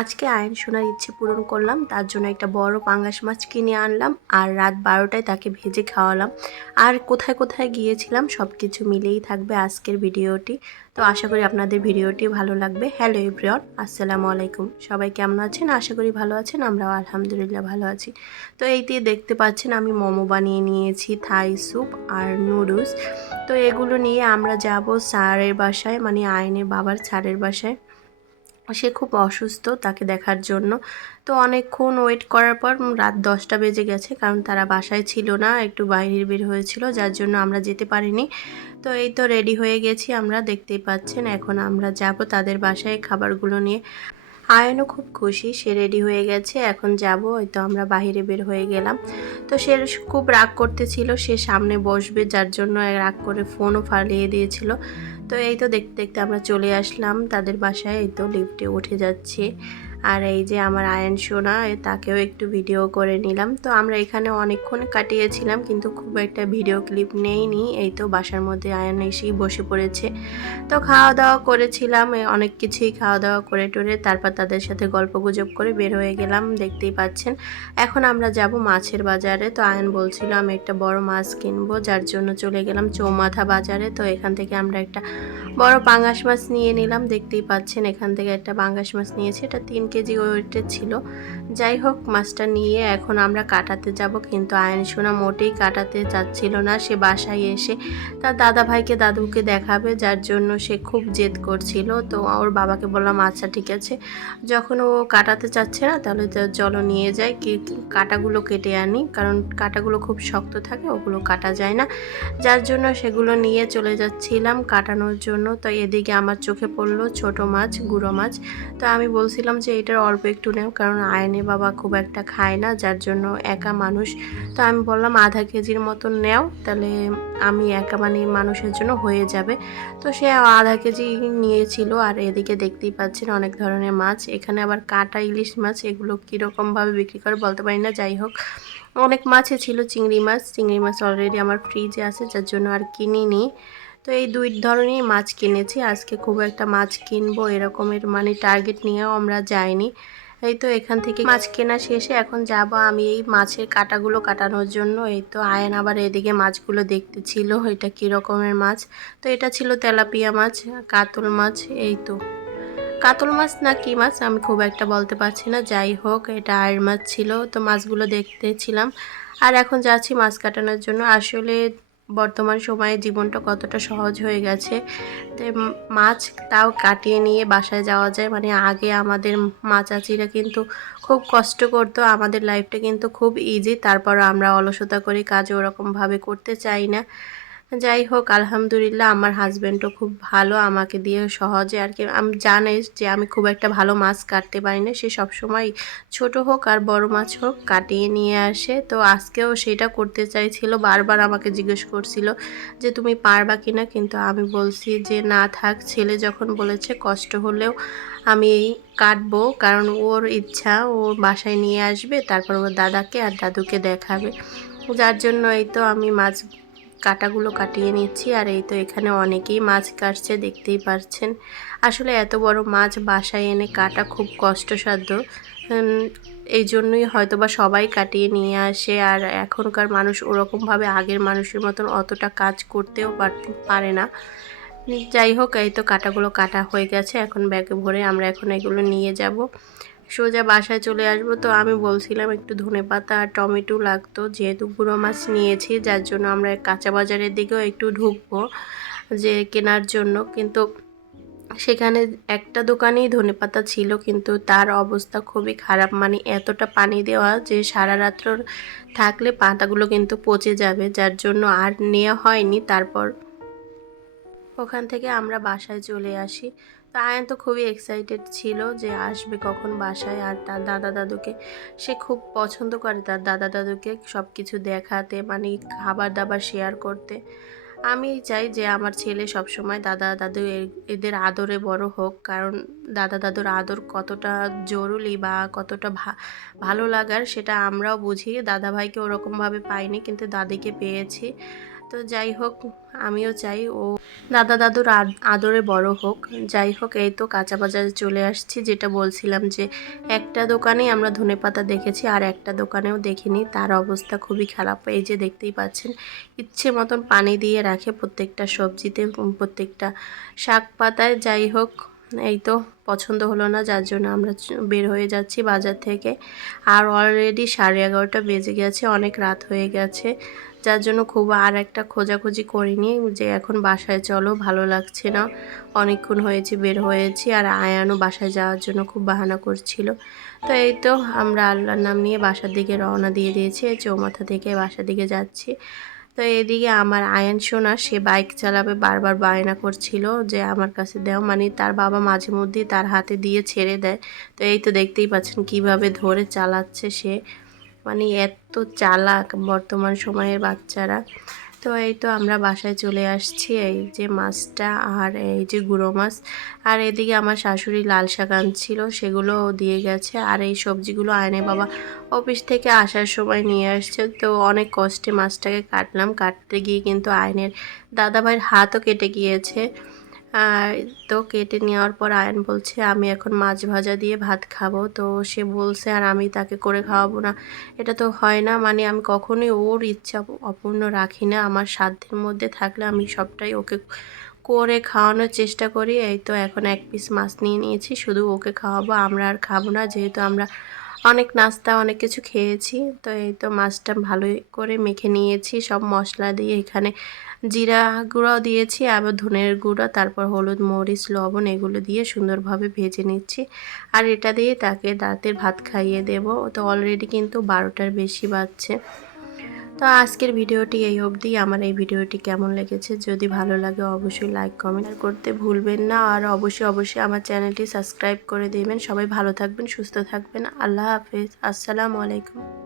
আজকে আয়ন শোনার ইচ্ছে পূরণ করলাম, তার জন্য একটা বড় পাঙ্গাস মাছ কিনে আনলাম আর রাত বারোটায় তাকে ভেজে খাওয়ালাম। আর কোথায় কোথায় গিয়েছিলাম সব কিছু মিলেই থাকবে আজকের ভিডিওটি। তো আশা করি আপনাদের ভিডিওটি ভালো লাগবে। হ্যালো এভরিওয়ান, আসসালামু আলাইকুম। সবাই কেমন আছেন? আশা করি ভালো আছেন, আমরাও আলহামদুলিল্লাহ ভালো আছি। তো এই দিয়ে দেখতে পাচ্ছেন, আমি মোমো বানিয়ে নিয়েছি, থাই স্যুপ আর নুডলস। তো এগুলো নিয়ে আমরা যাব স্যারের বাসায় মানে আয়নের বাবার স্যারের বাসায়। সে খুব অসুস্থ তাকে দেখার জন্য। তো অনেকক্ষণ ওয়েট করার পর রাত দশটা বেজে গেছে, কারণ তারা বাসায় ছিল না, একটু বাইরের বের হয়েছিল, যার জন্য আমরা যেতে পারিনি। তো এই তো রেডি হয়ে গেছি, আমরা দেখতেই পাচ্ছেন, এখন আমরা যাব তাদের বাসায় খাবারগুলো নিয়ে। আয়নও খুব খুশি, সে রেডি হয়ে গেছে, এখন যাব, হয়তো আমরা বাহিরে বের হয়ে গেলাম। তো সে খুব রাগ করতেছিল, সে সামনে বসবে, যার জন্য রাগ করে ফোনও ফালিয়ে দিয়েছিল। তো এই তো দেখতে দেখতে আমরা চলে আসলাম, তাদের বাসায়, এই তো লিফটে উঠে যাচ্ছি। আর এই যে আমার আয়ন সোনা তাকেও একটু ভিডিও করে নিলাম। তো আমরা এখানে অনেকক্ষণ কাটিয়েছিলাম, কিন্তু খুব একটা ভিডিও ক্লিপ নেইনি। এই তো বাসার মধ্যে আয়ন এসেই বসে পড়েছে। তো খাওয়া দাওয়া করেছিলাম অনেক কিছুই খাওয়া দাওয়া করে টোরে, তারপর তাদের সাথে গল্প গুজব করে বের হয়ে গেলাম, দেখতেই পাচ্ছেন। এখন আমরা যাব মাছের বাজারে। তো আয়ন বলছিল, আমি একটা বড় মাছ কিনবো, যার জন্য চলে গেলাম চৌমাথা বাজারে। তো এখান থেকে আমরা একটা বড় পাঙ্গাস মাছ নিয়ে নিলাম। দেখতেই পাচ্ছেন, এখান থেকে একটা পাঙ্গাস মাছ নিয়েছি, এটা তিন কেজি ওয়েটের ছিল। যাই হোক, মাছটা নিয়ে এখন আমরা কাটাতে যাব, কিন্তু আয়ন সোনা মোটেই কাটাতে যাচ্ছিল না। সে বাসায় এসে তার দাদা ভাইকে দাদুকে দেখাবে, যার জন্য সে খুব জেদ করছিল। তো ওর বাবাকে বললাম আচ্ছা ঠিক আছে। যখন ও কাটাতে চাচ্ছে না, তাহলে চলো নিয়ে যাই। কি, কাটাগুলো কেটে আনি, কারণ কাটাগুলো খুব শক্ত থাকে, ওগুলো কাটা যায় না। যার জন্য সেগুলো নিয়ে চলে যাচ্ছিলাম কাটানোর জন্য। তো এদিকে আমার চোখে পড়ল ছোট মাছ, গুঁড়ো মাছ। তো আমি বলছিলাম যে এটার অল্প একটু নেও কারণ আয়নে বাবা খুব একটা খায় না, যার জন্য একা মানুষ। তো আমি বললাম আধা কেজির মতন নেও, তাহলে আমি একা মানে মানুষের জন্য হয়ে যাবে। তো সে আধা কেজি নিয়েছিল, আর এদিকে দেখতেই পাচ্ছেন অনেক ধরনের মাছ। এখানে আবার কাটা ইলিশ মাছ, এগুলো কীরকমভাবে বিক্রি করে বলতে পারি না, যাই হোক। অনেক মাছই ছিল, চিংড়ি মাছ। চিংড়ি মাছ অলরেডি আমার ফ্রিজে আছে, যার জন্য আর কিনিনি। তো এই দুই ধরনের মাছ কিনেছি। আজকে খুব একটা মাছ কিনবো এরকমের মানে টার্গেট নিয়েও আমরা যাইনি। এই তো এখান থেকে মাছ কেনা শেষে এখন যাব আমি এই মাছের কাটাগুলো কাটানোর জন্য। এই তো আয়ন আবার এদিকে মাছগুলো দেখতে ছিল এটা কী রকমের মাছ। তো এটা ছিল তেলাপিয়া মাছ, কাতল মাছ, এই তো। কাতল মাছ না কি মাছ আমি খুব একটা বলতে পারছি না। যাই হোক, এটা আয়ের মাছ ছিল, তো মাছগুলো দেখতেছিলাম। আর এখন যাচ্ছি মাছ কাটানোর জন্য। আসলে বর্তমান সময়ে জীবনটা কতটা সহজ হয়ে গেছে। তো মাছ তাও কাটিয়ে নিয়ে বাসায় যাওয়া যায়। মানে আগে আমাদের মাচাচিরা কিন্তু খুব কষ্ট করতো। আমাদের লাইফটা কিন্তু খুব ইজি তারপর আমরা অলসতা করে কাজ ওরকমভাবে করতে চাই না। যাই হোক, আলহামদুলিল্লাহ আমার হাজব্যান্ডও খুব ভালো, আমাকে দিয়ে সহজে আর কি। আমি জানে যে আমি খুব একটা ভালো মাছ কাটতে পারি না, সে সবসময় ছোট হোক আর বড় মাছ হোক কাটিয়ে নিয়ে আসে। তো আজকেও সেটা করতে চাইছিল, বারবার আমাকে জিজ্ঞেস করছিল যে, তুমি পারবা কি না কিন্তু আমি বলছি যে, না থাক, ছেলে যখন বলেছে কষ্ট হলেও আমি কাটবো, কারণ ওর ইচ্ছা, ও বাসায় নিয়ে আসবে, তারপর ওর দাদাকে আর দাদুকে দেখাবে। যার জন্য এই তো আমি মাছ কাটাগুলো কাটিয়ে নিচ্ছি আর এই তো এখানে অনেকেই মাছ কাটছে, দেখতেই পারছেন। আসলে এত বড় মাছ বাসায় এনে কাটা খুব কষ্টসাধ্য। এই জন্যই হয়তো বা সবাই কাটিয়ে নিয়ে আসে আর এখনকার মানুষ ওরকমভাবে আগের মানুষের মতন অতটা কাজ করতেও পারে না। যাই হোক, এই তো কাটাগুলো কাটা হয়ে গেছে, এখন ব্যাগে ভরে আমরা এখন এগুলো নিয়ে যাব। সোজা বাসায় চলে আসব। তো আমি বলছিলাম একটু ধনে পাতা আর টমেটো লাগতো, যেহেতু গুঁড়ো মাছ নিয়েছি, যার জন্য আমরা কাঁচা বাজারের দিকেও একটু ঢুকবো যে কেনার জন্য। কিন্তু সেখানে একটা দোকানেই ধনে পাতা ছিল, কিন্তু তার অবস্থা খুবই খারাপ। মানে এতটা পানি দেওয়া যে সারা রাত্র থাকলে পাতাগুলো কিন্তু পচে যাবে, যার জন্য আর নেওয়া হয়নি। তারপর ওখান থেকে আমরা বাসায় চলে আসি। তো আয়ান তো খুবই এক্সাইটেড ছিল যে আসবে কখন বাসায় আর তার দাদা দাদুকে। সে খুব পছন্দ করে তার দাদা দাদুকে সব কিছু দেখাতে মানে খাবার দাবার শেয়ার করতে। আমি চাই যে আমার ছেলে সবসময় দাদা দাদু এদের আদরে বড় হোক, কারণ দাদা দাদুর আদর কতটা জরুরি বা কতটা ভালো লাগার সেটা আমরাও বুঝি। দাদা ভাইকে ওরকমভাবে পাইনি, কিন্তু দাদিকে পেয়েছি। তো যাই হোক, আমিও চাই ও দাদা দাদুর আদ- আদরে বড় হোক। যাই হোক, এই তো কাঁচা বাজারে চলে আসছি। যেটা বলছিলাম যে, একটা দোকানেই আমরা ধনেপাতা দেখেছি আর একটা দোকানেও দেখিনি। তার অবস্থা খুবই খারাপ। এই যে দেখতেই পাচ্ছেন, ইচ্ছে মতন পানি দিয়ে রাখে প্রত্যেকটা সবজিতে, প্রত্যেকটা শাক পাতায়। যাই হোক এই তো পছন্দ হলো না, যার জন্য আমরা বের হয়ে যাচ্ছি বাজার থেকে। আর অলরেডি সাড়ে এগারোটা বেজে গেছে, অনেক রাত হয়ে গেছে। যার জন্য খুব আর একটা খোঁজাখুঁজি করিনি যে এখন বাসায় চলো, ভালো লাগছে না। অনেকক্ষণ হয়েছে, বের হয়েছি আর আয়ানও বাসায় যাওয়ার জন্য খুব বাহানা করছিল। তো এই তো আমরা আল্লাহর নাম নিয়ে বাসার দিকে রওনা দিয়ে দিয়েছি চৌমাথা থেকে বাসার দিকে যাচ্ছি। তো এদিকে আমার আয়ান সোনা, সে বাইক চালাবে, বারবার বায়না করছিল যে আমার কাছে দেও মানে। তার বাবা মাঝে মধ্যেই তার হাতে দিয়ে ছেড়ে দেয়। তো এই তো দেখতেই পাচ্ছেন কীভাবে ধরে চালাচ্ছে সে। মানে এত চালাক বর্তমান সময়ের বাচ্চারা। তো এই তো আমরা বাসায় চলে আসছি, এই যে মাছটা আর এই যে গুঁড়ো মাছ। আর এদিকে আমার শাশুড়ি লাল শাক আনছিল, সেগুলো দিয়ে গেছে। আর এই সবজিগুলো আয়নে বাবা অফিস থেকে আসার সময় নিয়ে আসছে। তো অনেক কষ্টে মাছটাকে কাটলাম। কাটতে গিয়ে কিন্তু আয়নের দাদাভাইয়ের হাতও কেটে গিয়েছে। আর তো কেটে নেওয়ার পর আয়ন বলছে, আমি এখন মাছ ভাজা দিয়ে ভাত খাব। তো সে বলছে, আর আমি তাকে করে খাওয়াবো না। এটা তো হয় না মানে আমি কখনোই ওর ইচ্ছা অপূর্ণ রাখি না। আমার সাধ্যের মধ্যে থাকলে আমি সবটাই ওকে করে খাওয়ানোর চেষ্টা করি। এই তো এখন এক পিস মাছ নিয়ে নিয়েছি, শুধু ওকে খাওয়াবো, আমরা আর খাব না। যেহেতু আমরা অনেক নাস্তা, অনেক কিছু খেয়েছি। তো এই তো মাছটা ভালো করে মেখে নিয়েছি। সব মশলা দিয়ে এখানে জিরা গুঁড়ো দিয়েছি, আবার ধনের গুঁড়ো, তারপর হলুদ, মরিচ, লবণ এগুলো দিয়ে সুন্দরভাবে ভেজে নিচ্ছি। আর এটা দিয়ে তাকে দাঁতের ভাত খাইয়ে দেব। তো অলরেডি কিন্তু বারোটার বেশি বাজছে। তো আজকের ভিডিওটি এই অবধি। আমার এই ভিডিওটি কেমন লেগেছে? যদি ভালো লাগে অবশ্যই লাইক কমেন্ট করতে ভুলবেন না। আর অবশ্যই অবশ্যই আমার চ্যানেলটি সাবস্ক্রাইব করে দেবেন। সবাই ভালো থাকবেন, সুস্থ থাকবেন। আল্লাহ হাফেজ। আসসালামু আলাইকুম।